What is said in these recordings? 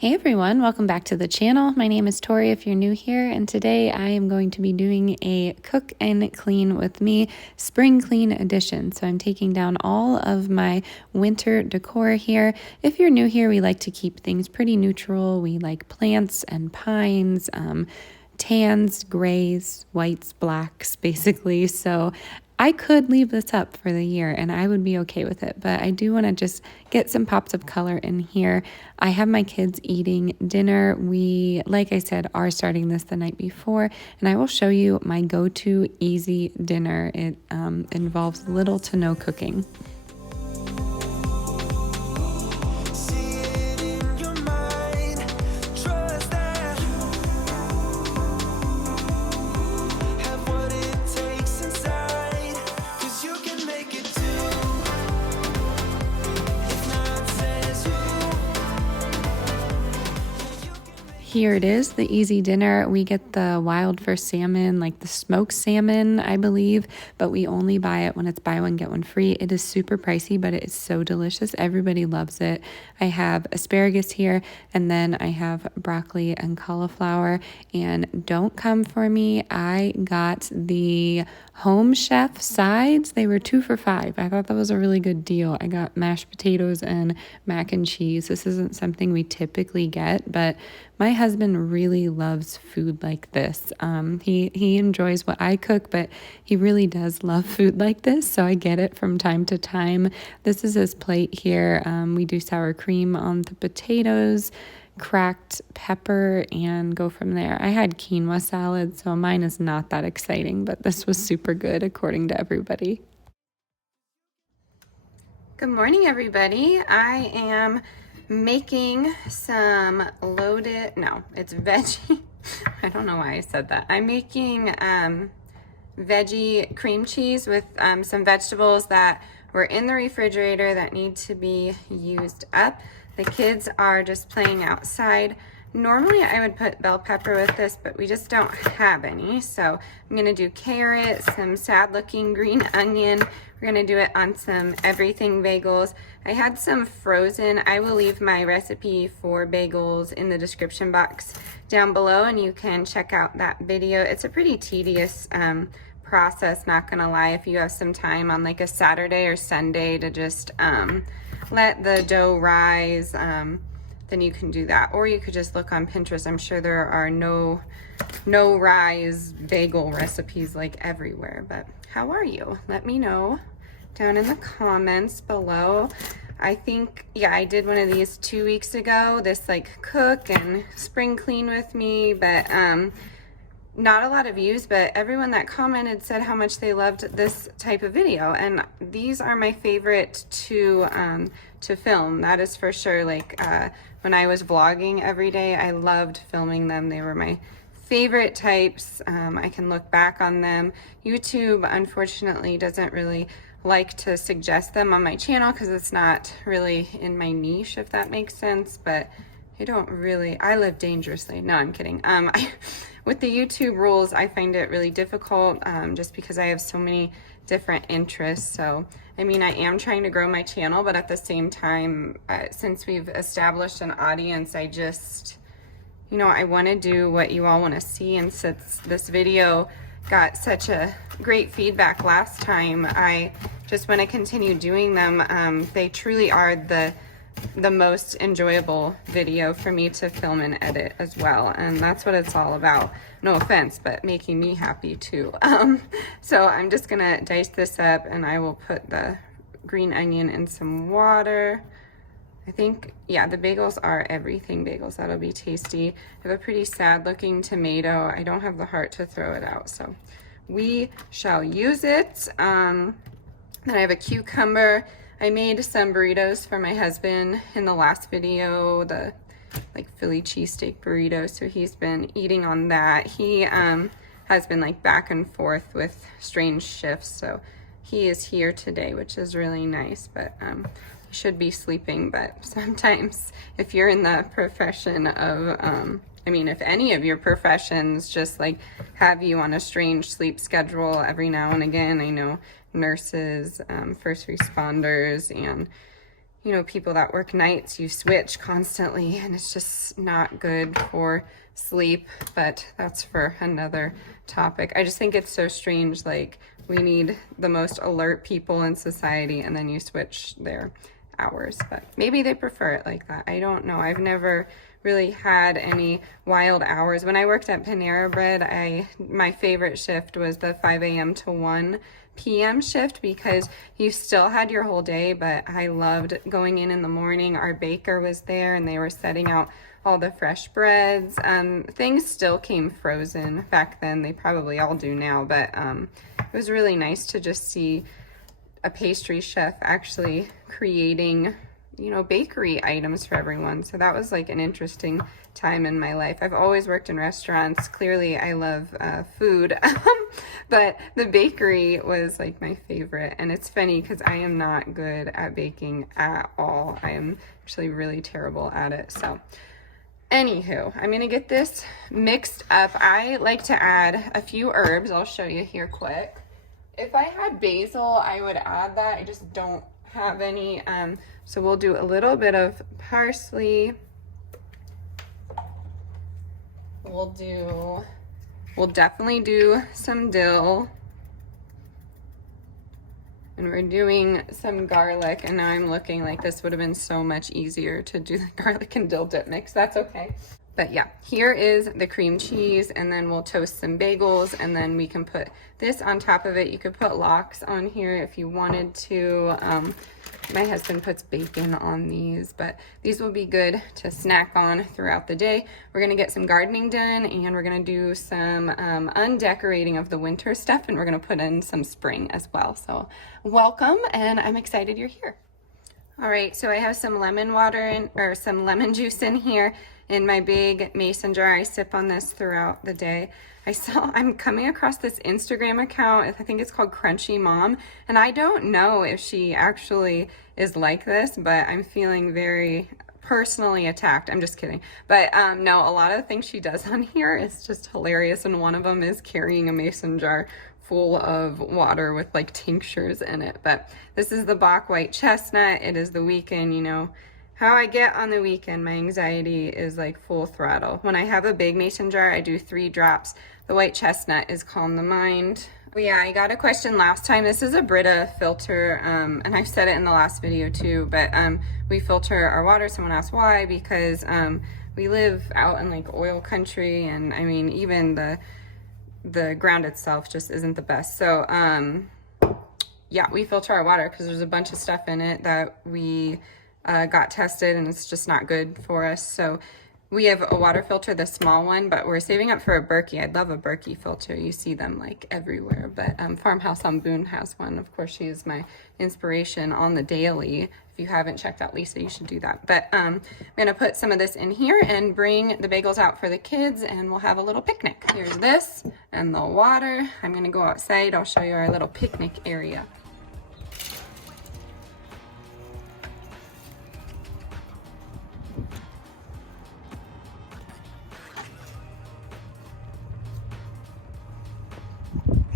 Hey everyone, welcome back to the channel. My name is Tori if you're new here, and today I am going to be doing a cook and clean with me spring clean edition. So I'm taking down all of my winter decor here. If you're new here, we like to keep things pretty neutral. We like plants and pines, tans, grays, whites, blacks, basically. So I could leave this up for the year and I would be okay with it, but I do want to just get some pops of color in here. I have my kids eating dinner. We, like I said, are starting this the night before, and I will show you my go-to easy dinner. It involves little to no cooking. Here it is, the easy dinner. We get the wild first salmon, like the smoked salmon, I believe, but we only buy it when it's buy one, get one free. It is super pricey, but it is so delicious. Everybody loves it. I have asparagus here, and then I have broccoli and cauliflower, and don't come for me. I got the Home Chef sides. They were 2 for $5. I thought that was a really good deal. I got mashed potatoes and mac and cheese. This isn't something we typically get, but my husband really loves food like this. He enjoys what I cook, but he really does love food like this, so I get it from time to time. This is his plate here. We do sour cream on the potatoes, cracked pepper, and go from there. I had quinoa salad, so mine is not that exciting, but this was super good according to everybody. Good morning, everybody. I am making some it's veggie. I don't know why I said that. I'm making veggie cream cheese with some vegetables that were in the refrigerator that need to be used up. The kids are just playing outside. Normally I would put bell pepper with this, but we just don't have any. So I'm gonna do carrot, some sad looking green onion. We're gonna do it on some everything bagels. I had some frozen. I will leave my recipe for bagels in the description box down below, and you can check out that video. It's a pretty tedious process, not gonna lie, if you have some time on like a Saturday or Sunday to just let the dough rise, then you can do that. Or you could just look on Pinterest. I'm sure there are no rise bagel recipes like everywhere. But how are you? Let me know down in the comments below. I think, yeah, I did one of these 2 weeks ago, this like cook and spring clean with me, but not a lot of views, but everyone that commented said how much they loved this type of video, and these are my favorite to film. That is for sure. Like when I was vlogging every day, I loved filming them. They were my favorite types. I can look back on them. YouTube unfortunately doesn't really like to suggest them on my channel because it's not really in my niche, if that makes sense. But I live dangerously. No, I'm kidding. With the YouTube rules, I find it really difficult just because I have so many different interests. So, I mean, I am trying to grow my channel, but at the same time, since we've established an audience, I just, I want to do what you all want to see. And since this video got such a great feedback last time, I just want to continue doing them. They truly are the most enjoyable video for me to film and edit as well, and that's what it's all about. No offense, but making me happy too. So I'm just gonna dice this up, and I will put the green onion in some water. I think, yeah, the bagels are everything bagels. That'll be tasty. I have a pretty sad looking tomato. I don't have the heart to throw it out, so we shall use it. Then I have a cucumber. I made some burritos for my husband in the last video, the like Philly cheesesteak burrito, so he's been eating on that. He has been like back and forth with strange shifts, so he is here today, which is really nice, but he should be sleeping. But sometimes if you're in the profession of if any of your professions just like have you on a strange sleep schedule every now and again, I know nurses, first responders, and you know, people that work nights, you switch constantly and it's just not good for sleep, but that's for another topic. I just think it's so strange, like we need the most alert people in society and then you switch their hours, but maybe they prefer it like that. I don't know. I've never really had any wild hours. When I worked at Panera Bread, my favorite shift was the 5 a.m. to 1 p.m. shift because you still had your whole day, but I loved going in the morning. Our baker was there and they were setting out all the fresh breads. Things still came frozen back then. They probably all do now, but it was really nice to just see a pastry chef actually creating, you know, bakery items for everyone. So that was like an interesting time in my life. I've always worked in restaurants. Clearly I love food, but the bakery was like my favorite. And it's funny because I am not good at baking at all. I am actually really terrible at it. So anywho, I'm gonna get this mixed up. I like to add a few herbs. I'll show you here quick. If I had basil, I would add that. I just don't have any. So we'll do a little bit of parsley. We'll definitely do some dill. And we're doing some garlic, and now I'm looking like this would have been so much easier to do the garlic and dill dip mix. That's okay. But yeah, here is the cream cheese, and then we'll toast some bagels, and then we can put this on top of it. You could put lox on here if you wanted to. My husband puts bacon on these, but these will be good to snack on throughout the day. We're gonna get some gardening done, and we're gonna do some undecorating of the winter stuff, and we're gonna put in some spring as well. So welcome, and I'm excited you're here. All right, so I have some lemon water or some lemon juice in here in my big mason jar. I sip on this throughout the day. I'm coming across this Instagram account. I think it's called Crunchy Mom, and I don't know if she actually is like this, but I'm feeling very personally attacked. I'm just kidding. But no, a lot of the things she does on here is just hilarious, and one of them is carrying a mason jar full of water with like tinctures in it. But this is the Bach white chestnut. It is the weekend, you know how I get on the weekend. My anxiety is like full throttle. When I have a big mason jar, I do 3 drops. The white chestnut is Calm the Mind. But yeah, I got a question last time. This is a Brita filter, and I've said it in the last video too, but we filter our water. Someone asked why, because we live out in like oil country, and I mean, even the ground itself just isn't the best. So yeah, we filter our water because there's a bunch of stuff in it that we got tested and it's just not good for us. So we have a water filter, the small one, but we're saving up for a Berkey. I'd love a Berkey filter. You see them like everywhere, but Farmhouse on Boone has one. Of course, she is my inspiration on the daily. If you haven't checked out Lisa, you should do that. But I'm gonna put some of this in here and bring the bagels out for the kids, and we'll have a little picnic. Here's this and the water. I'm gonna go outside. I'll show you our little picnic area.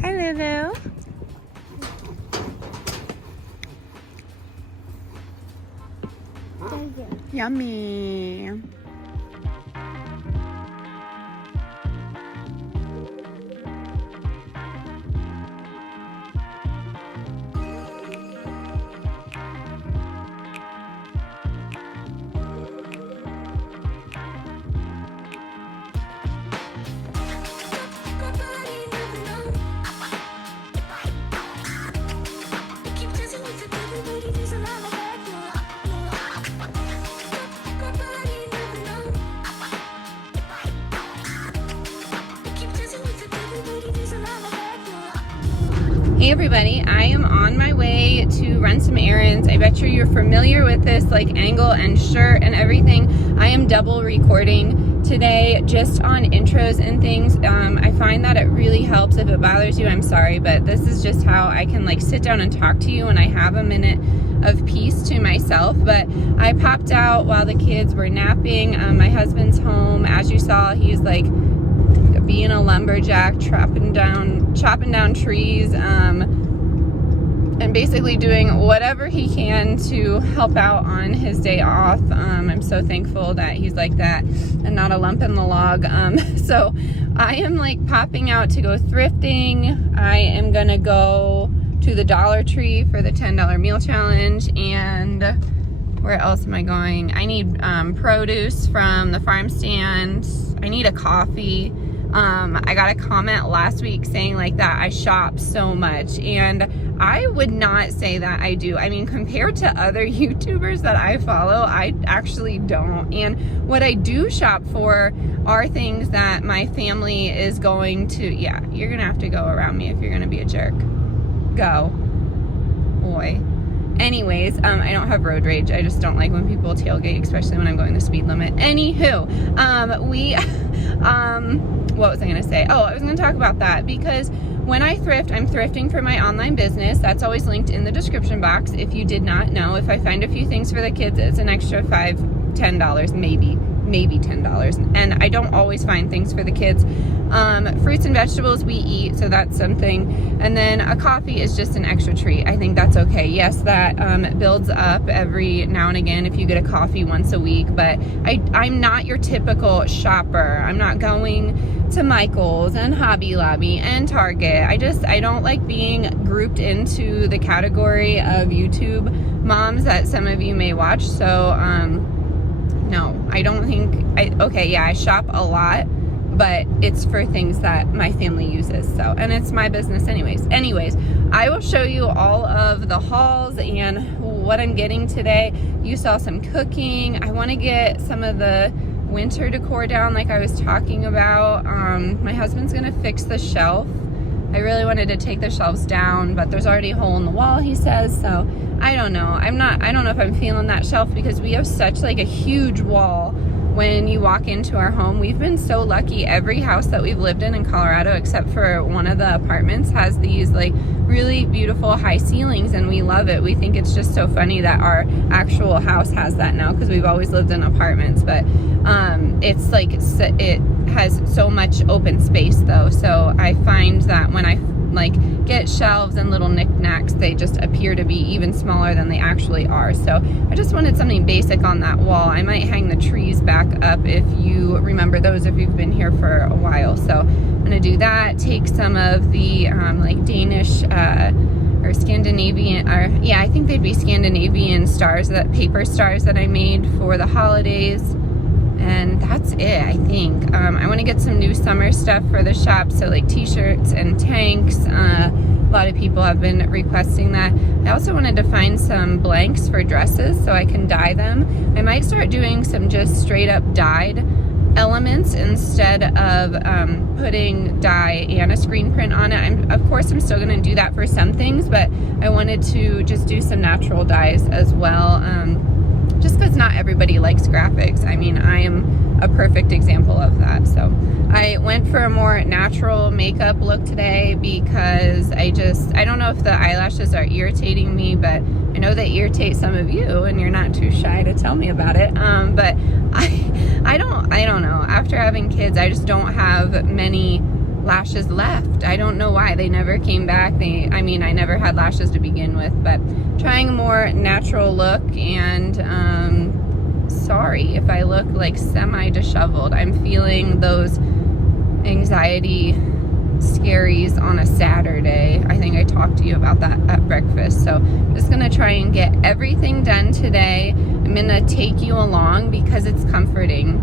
Hi, Lulu. Yummy. Hey everybody, I am on my way to run some errands. I bet you're familiar with this like angle and shirt and everything. I am double recording today just on intros and things. I find that it really helps. If it bothers you, I'm sorry, but this is just how I can like sit down and talk to you when I have a minute of peace to myself. But I popped out while the kids were napping. My husband's home. As you saw, he's like being a lumberjack, chopping down trees, and basically doing whatever he can to help out on his day off. I'm so thankful that he's like that and not a lump in the log. So I am like popping out to go thrifting. I am gonna go to the Dollar Tree for the $10 meal challenge, and where else am I going? I need produce from the farm stand. I need a coffee. I got a comment last week saying like that I shop so much, and I would not say that I do. I mean, compared to other YouTubers that I follow, I actually don't. And what I do shop for are things that my family is going to, yeah, you're gonna have to go around me if you're gonna be a jerk. Go, boy. Anyways, I don't have road rage. I just don't like when people tailgate, especially when I'm going the speed limit. Anywho, what was I gonna say? Oh, I was gonna talk about that because when I thrift, I'm thrifting for my online business. That's always linked in the description box. If you did not know, if I find a few things for the kids, it's an extra $5, $10, maybe $10. And I don't always find things for the kids. Fruits and vegetables we eat, so that's something. And then a coffee is just an extra treat. I think that's okay. Yes, that builds up every now and again if you get a coffee once a week, but I'm not your typical shopper. I'm not going to Michael's and Hobby Lobby and Target. I don't like being grouped into the category of YouTube moms that some of you may watch. So no, I don't think okay, yeah, I shop a lot, but it's for things that my family uses. So, and it's my business anyways. I will show you all of the hauls and what I'm getting today. You saw some cooking. I want to get some of the winter decor down like I was talking about. My husband's gonna fix the shelf. I really wanted to take the shelves down, but there's already a hole in the wall, he says, so I don't know. I don't know if I'm feeling that shelf because we have such like a huge wall when you walk into our home. We've been so lucky. Every house that we've lived in Colorado, except for one of the apartments, has these like really beautiful high ceilings, and we love it. We think it's just so funny that our actual house has that now because we've always lived in apartments, but it's like it has so much open space though. So I find that when I like get shelves and little knickknacks, they just appear to be even smaller than they actually are. So I just wanted something basic on that wall. I might hang the trees back up if you remember those, if you've been here for a while. So I'm gonna do that, take some of the like Danish or Scandinavian, or yeah, I think they'd be Scandinavian stars, that paper stars that I made for the holidays. And that's it, I think. I want to get some new summer stuff for the shop, so like t-shirts and tanks. A lot of people have been requesting that. I also wanted to find some blanks for dresses so I can dye them. I might start doing some just straight up dyed elements instead of putting dye and a screen print on it. Of course, I'm still going to do that for some things, but I wanted to just do some natural dyes as well. Just because not everybody likes graphics. I mean, I am a perfect example of that. So I went for a more natural makeup look today because I don't know if the eyelashes are irritating me, but I know they irritate some of you and you're not too shy to tell me about it. But I don't know. After having kids, I just don't have many lashes left. I don't know why. They never came back. I mean, I never had lashes to begin with, but trying a more natural look. And sorry if I look like semi-disheveled. I'm feeling those anxiety scaries on a Saturday. I think I talked to you about that at breakfast. So I'm just gonna try and get everything done today. I'm gonna take you along because it's comforting.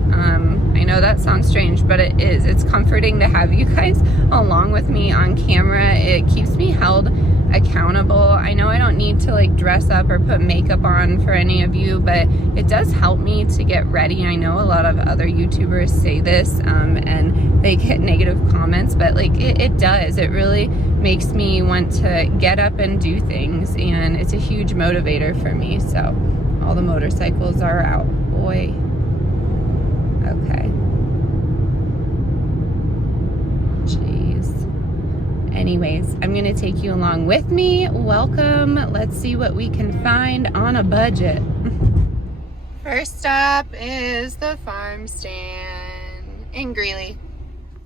I know that sounds strange, but it is. It's comforting to have you guys along with me on camera. It keeps me held accountable. I know I don't need to like dress up or put makeup on for any of you, but it does help me to get ready. I know a lot of other YouTubers say this and they get negative comments, but like it does. It really makes me want to get up and do things, and it's a huge motivator for me. So all the motorcycles are out. Boy. Okay. Jeez. Anyways, I'm gonna take you along with me. Welcome. Let's see what we can find on a budget. First stop is the farm stand in Greeley.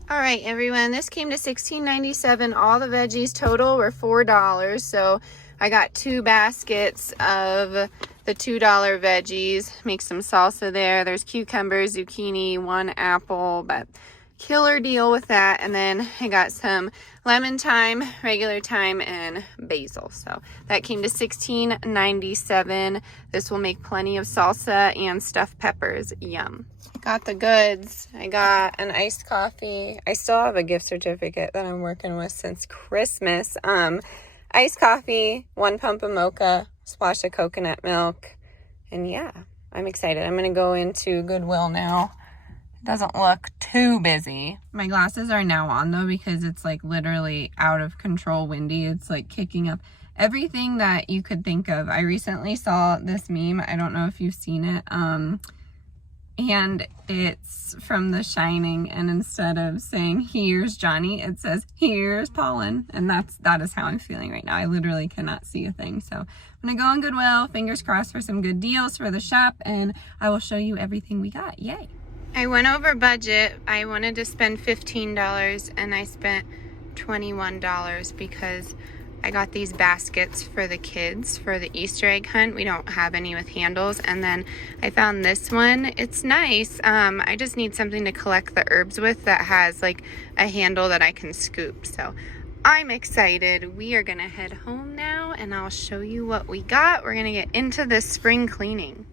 All right, everyone, this came to $16.97. All the veggies total were $4. So I got 2 baskets of the $2 veggies. Make some salsa there. There's cucumbers, zucchini, 1 apple, but killer deal with that. And then I got some lemon thyme, regular thyme, and basil. So that came to $16.97. This will make plenty of salsa and stuffed peppers. Yum. Got the goods. I got an iced coffee. I still have a gift certificate that I'm working with since Christmas. Iced coffee, 1 pump of mocha, splash of coconut milk, and yeah, I'm excited. I'm gonna go into Goodwill now. It doesn't look too busy. My glasses are now on though because it's like literally out of control windy. It's like kicking up everything that you could think of. I recently saw this meme. I don't know if you've seen it. And it's from The Shining, and instead of saying here's Johnny, it says here's pollen, and that is how I'm feeling right now. I literally cannot see a thing. So I'm gonna go on Goodwill, fingers crossed for some good deals for the shop, and I will show you everything we got. Yay. I went over budget. I wanted to spend $15 and I spent $21 because I got these baskets for the kids for the Easter egg hunt. We don't have any with handles. And then I found this one. It's nice. I just need something to collect the herbs with that has like a handle that I can scoop. So I'm excited. We are gonna head home now and I'll show you what we got. We're gonna get into this spring cleaning.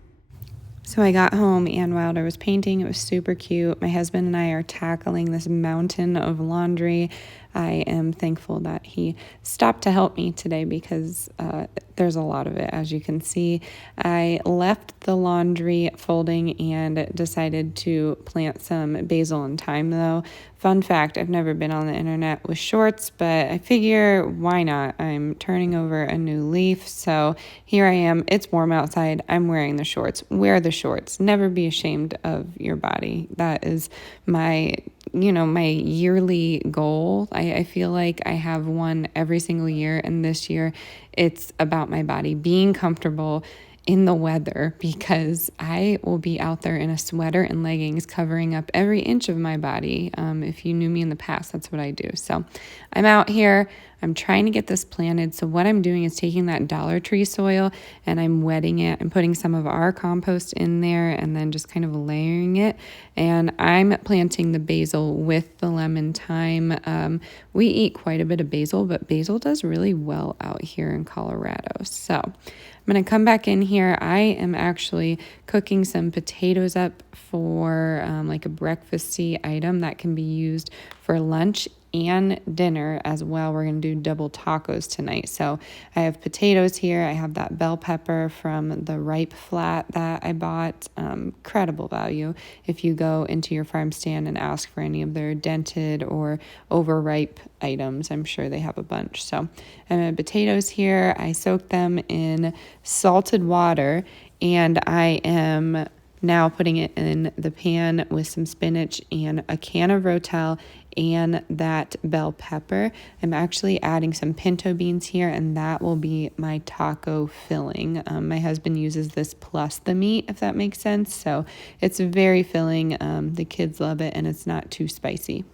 So I got home and Wilder was painting. It was super cute. My husband and I are tackling this mountain of laundry. I am thankful that he stopped to help me today because there's a lot of it, as you can see. I left the laundry folding and decided to plant some basil and thyme though. Fun fact, I've never been on the internet with shorts, but I figure why not? I'm turning over a new leaf, so here I am. It's warm outside. I'm wearing the shorts. Wear the shorts. Never be ashamed of your body. That is my yearly goal. I feel like I have one every single year, and this year it's about my body being comfortable in the weather because I will be out there in a sweater and leggings covering up every inch of my body. If you knew me in the past, that's what I do. So I'm out here. I'm trying to get this planted. So what I'm doing is taking that Dollar Tree soil and I'm wetting it and putting some of our compost in there and then just kind of layering it. And I'm planting the basil with the lemon thyme. We eat quite a bit of basil, but basil does really well out here in Colorado. So I'm going to come back in here. I am actually cooking some potatoes up for like a breakfasty item that can be used for lunch and dinner as well. We're going to do double tacos tonight. So I have potatoes here. I have that bell pepper from the ripe flat that I bought. Incredible value if you go into your farm stand and ask for any of their dented or overripe items. I'm sure they have a bunch. So I have potatoes here. I soaked them in salted water and I am now putting it in the pan with some spinach and a can of Rotel and that bell pepper. I'm actually adding some pinto beans here, and that will be my taco filling. My husband uses this plus the meat, if that makes sense. So it's very filling. The kids love it, and it's not too spicy.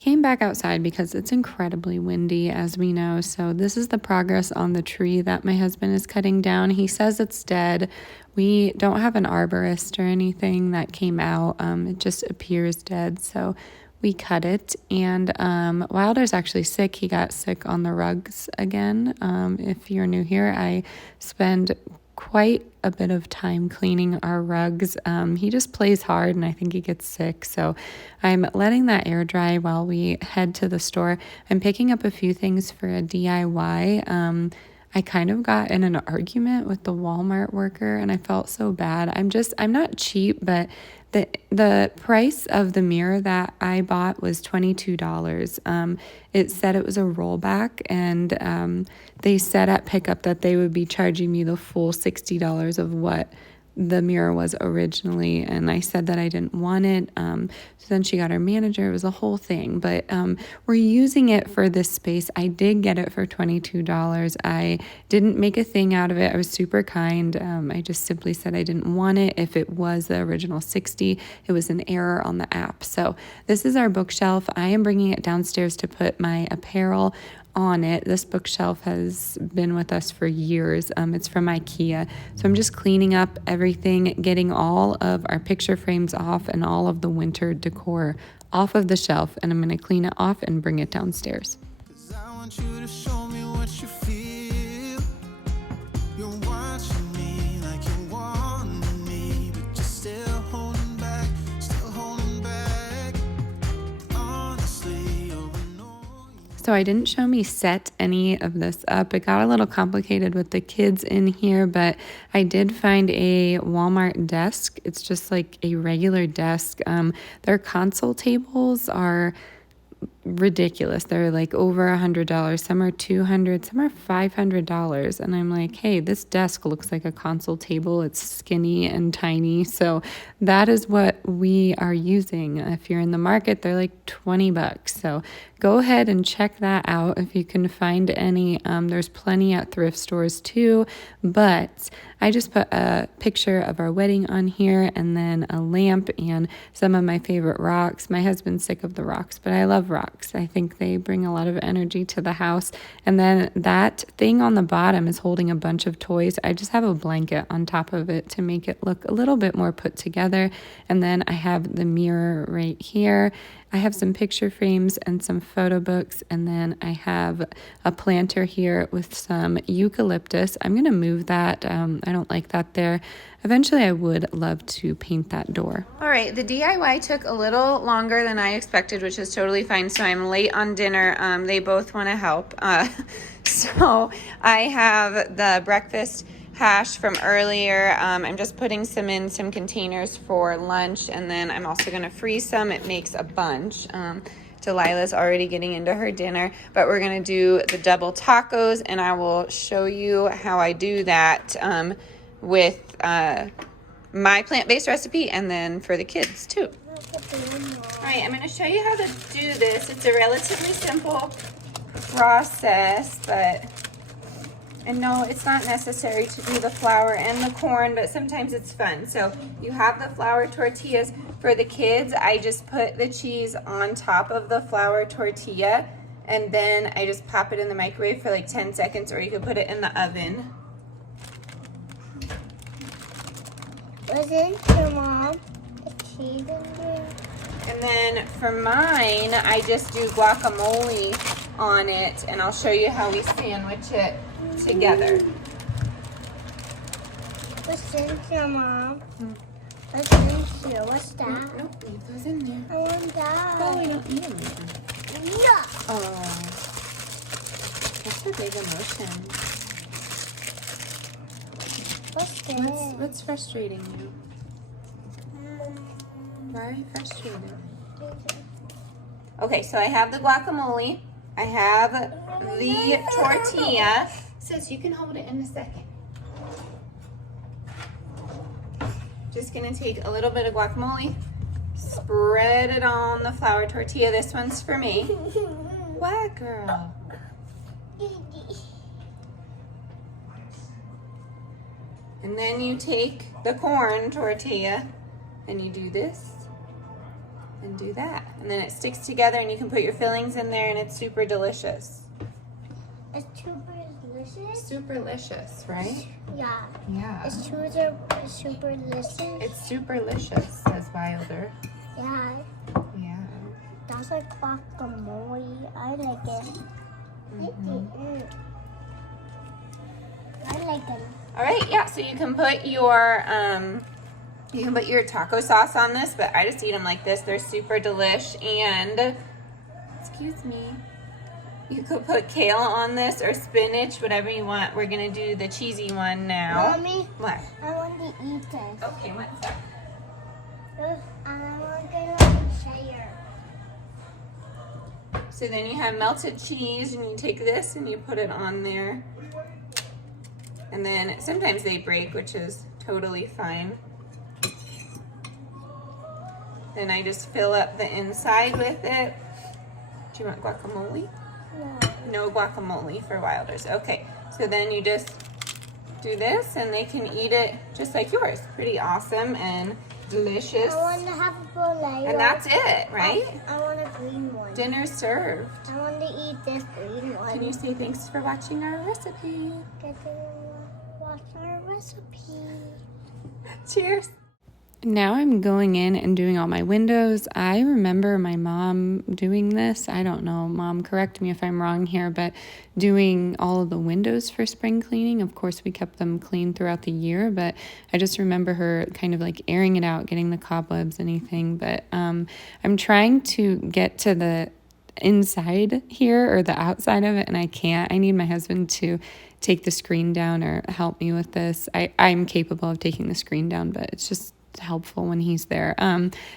Came back outside because it's incredibly windy, as we know. So this is the progress on the tree that my husband is cutting down. He says it's dead. We don't have an arborist or anything that came out. It just appears dead. So we cut it. And Wilder's actually sick. He got sick on the rugs again. If you're new here, I spend quite a bit of time cleaning our rugs. He just plays hard and I think he gets sick. So I'm letting that air dry while we head to the store. I'm picking up a few things for a DIY. I kind of got in an argument with the Walmart worker and I felt so bad. I'm not cheap, but the price of the mirror that I bought was $22. It said it was a rollback, and they said at pickup that they would be charging me the full $60 of what the mirror was originally, and I said that I didn't want it. So then she got her manager. It was a whole thing, but we're using it for this space. I did get it for $22. I didn't make a thing out of it. I was super kind. I just simply said I didn't want it. If it was the original $60, it was an error on the app. So this is our bookshelf. I am bringing it downstairs to put my apparel on it. This bookshelf has been with us for years. It's from IKEA. So I'm just cleaning up everything, getting all of our picture frames off and all of the winter decor off of the shelf, and I'm going to clean it off and bring it downstairs. 'Cause I want you to show me what you feel. You're watching me like you want me, but you're still holding back, still holding back. Honestly, you're annoying. So I didn't show me set any of this up. It got a little complicated with the kids in here, but I did find a Walmart desk. It's just like a regular desk. Their console tables are ridiculous. They're like over $100. Some are $200, some are $500. And I'm like, hey, this desk looks like a console table. It's skinny and tiny. So that is what we are using. If you're in the market, they're like $20. So go ahead and check that out if you can find any. There's plenty at thrift stores too, but I just put a picture of our wedding on here and then a lamp and some of my favorite rocks. My husband's sick of the rocks, but I love rocks. I think they bring a lot of energy to the house. And then that thing on the bottom is holding a bunch of toys. I just have a blanket on top of it to make it look a little bit more put together. And then I have the mirror right here. I have some picture frames and some photo books, and then I have a planter here with some eucalyptus. I'm going to move that. I don't like that there. Eventually, I would love to paint that door. All right, the DIY took a little longer than I expected, which is totally fine. So I'm late on dinner. They both want to help. So I have the breakfast hash from earlier. I'm just putting some in some containers for lunch, and then I'm also going to freeze some. It makes a bunch. Delilah's already getting into her dinner, but we're going to do the double tacos, and I will show you how I do that with my plant-based recipe and then for the kids too. All right, I'm going to show you how to do this. It's a relatively simple process, but and no, it's not necessary to do the flour and the corn, but sometimes it's fun. So you have the flour tortillas. For the kids, I just put the cheese on top of the flour tortilla, and then I just pop it in the microwave for like 10 seconds, or you could put it in the oven. Wasn't your mom the cheese in there? And then for mine, I just do guacamole on it, and I'll show you how we sandwich it together. Wasn't your mom? Wasn't your, what's that? Nope, leave those in there. I want that. Oh, we don't need them. No. Oh, that's a big emotion. What's this? What's frustrating you? Why are you frustrated? Okay, so I have the guacamole. I have the tortilla. Sis, you can hold it in a second. Just gonna take a little bit of guacamole, spread it on the flour tortilla. This one's for me. What, girl? And then you take the corn tortilla and you do this and do that. And then it sticks together and you can put your fillings in there and it's super delicious. It's super delicious? Super delicious, right? Yeah. Yeah. It's super delicious? It's super delicious, says Wilder. Yeah. Yeah. That's like guacamole. I like it. I like it. All right, yeah, so you can put your taco sauce on this, but I just eat them like this. They're super delish. And excuse me, you could put kale on this or spinach, whatever you want. We're gonna do the cheesy one now. Mommy, What? I want to eat this. Okay, what's that? I want to share. So then you have melted cheese, and you take this and you put it on there. And then sometimes they break, which is totally fine. Then I just fill up the inside with it. Do you want guacamole? No. No guacamole for Wilders. Okay, so then you just do this and they can eat it just like yours. Pretty awesome and delicious. I want to have a fillet. And that's it, right? I want a green one. Dinner served. I want to eat this green one. Can you say thanks for watching our recipe? Get to watch our recipe. Cheers. Now I'm going in and doing all my windows. I remember my mom doing this. I don't know, Mom, correct me if I'm wrong here, but doing all of the windows for spring cleaning. Of course, we kept them clean throughout the year, but I just remember her kind of like airing it out, getting the cobwebs, anything. But I'm trying to get to the inside here or the outside of it, and I can't. I need my husband to take the screen down or help me with this. I'm capable of taking the screen down, but it's just helpful when he's there.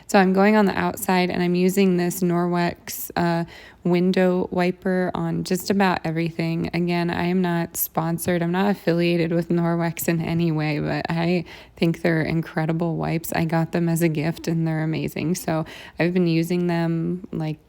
So I'm going on the outside and I'm using this Norwex window wiper on just about everything. Again, I am not sponsored. I'm not affiliated with Norwex in any way, but I think they're incredible wipes. I got them as a gift and they're amazing. So I've been using them like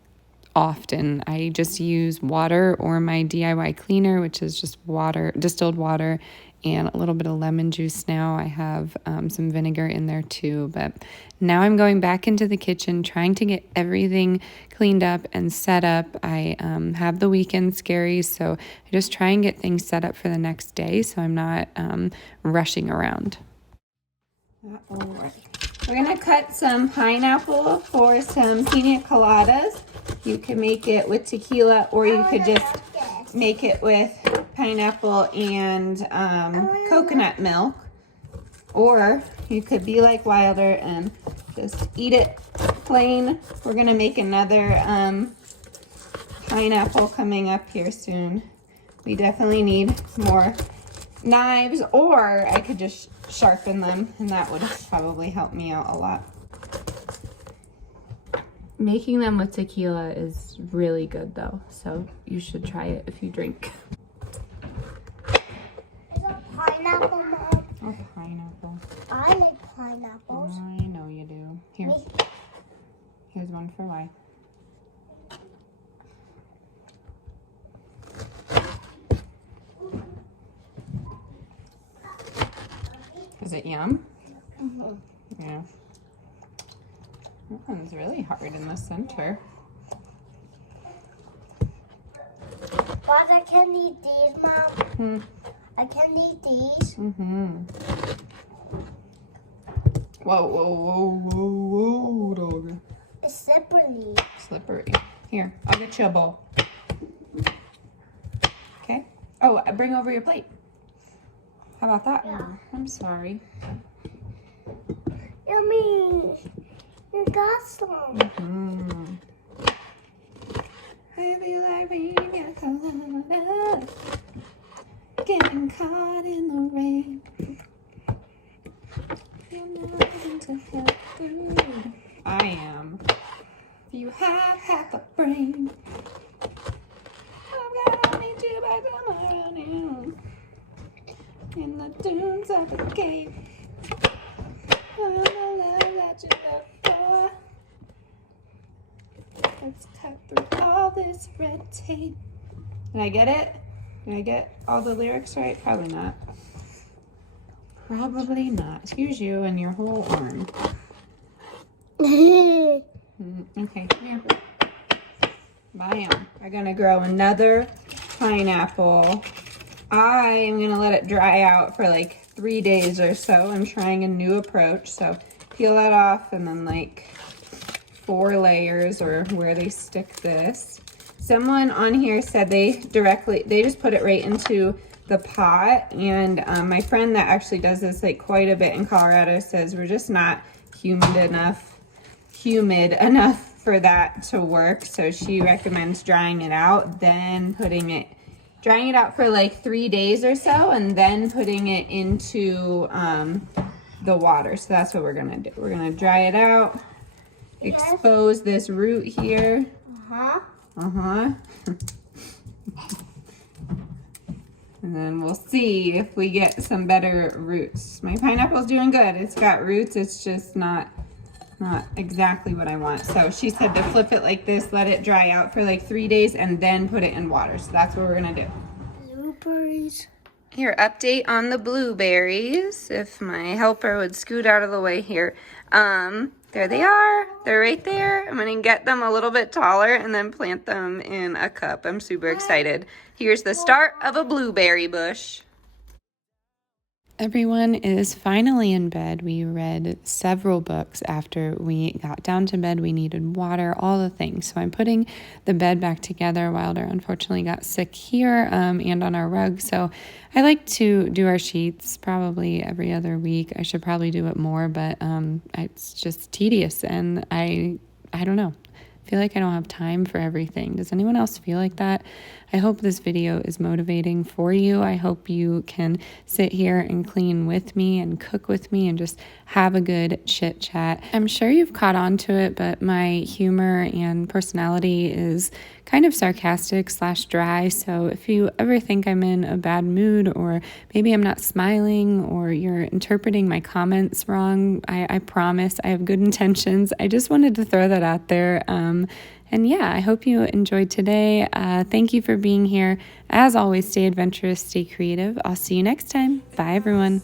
often. I just use water or my DIY cleaner, which is just water, distilled water, and a little bit of lemon juice now. I have some vinegar in there too. But now I'm going back into the kitchen, trying to get everything cleaned up and set up. I have the weekend scaries, so I just try and get things set up for the next day so I'm not rushing around. All right. We're gonna cut some pineapple for some pina coladas. You can make it with tequila, or you could just make it with pineapple and coconut milk, or you could be like Wilder and just eat it plain. We're gonna make another pineapple coming up here soon. We definitely need more knives, or I could just sharpen them, and that would probably help me out a lot. Making them with tequila is really good though, so you should try it if you drink. Is a pineapple, Mom? A pineapple. I like pineapples. I know you do. Here. Here's one for Y. Is it yum? Mm-hmm. Yeah. That one's really hard in the center. But I can eat these, Mom. I can eat these. Whoa, whoa, whoa, whoa, whoa, doggy. It's slippery. Slippery. Here, I'll get you a bowl. Okay. Oh, bring over your plate. How about that? Yeah. I'm sorry. Yummy. You got some. I feel like being caught up, getting caught in the rain. You're nothing to help through. I am. You have half a brain. I've got me to by tomorrow noon. In the dunes of the cave. I'm the love that you look for. Let's cut through all this red tape. Did I get it? Did I get all the lyrics right? Probably not. Probably not. Excuse you and your whole arm. Okay, here. Bam. I'm gonna grow another pineapple. I am gonna let it dry out for like 3 days or so. I'm trying a new approach. So peel that off and then like 4 layers, or where they stick this. Someone on here said they just put it right into the pot, and my friend that actually does this like quite a bit in Colorado says we're just not humid enough for that to work. So she recommends drying it out, then drying it out for like 3 days or so, and then putting it into the water. So that's what we're gonna do. We're gonna dry it out, expose this root here. And then we'll see if we get some better roots. My pineapple's doing good. It's got roots. It's just not exactly what I want. So she said to flip it like this, let it dry out for like 3 days, and then put it in water. So that's what we're gonna do. Blueberries. Here, update on the blueberries. If my helper would scoot out of the way here. There they are. They're right there. I'm gonna get them a little bit taller and then plant them in a cup. I'm super excited. Here's the start of a blueberry bush. Everyone is finally in bed. We read several books after we got down to bed. We needed water, all the things. So I'm putting the bed back together. Wilder unfortunately got sick here and on our rug. So I like to do our sheets probably every other week. I should probably do it more, but it's just tedious, and I don't know. I feel like I don't have time for everything. Does anyone else feel like that? I hope this video is motivating for you. I hope you can sit here and clean with me and cook with me and just have a good chit chat. I'm sure you've caught on to it, but my humor and personality is kind of sarcastic / dry. So if you ever think I'm in a bad mood, or maybe I'm not smiling, or you're interpreting my comments wrong, I promise I have good intentions. I just wanted to throw that out there. And yeah, I hope you enjoyed today. Thank you for being here. As always, stay adventurous, stay creative. I'll see you next time. Bye, everyone.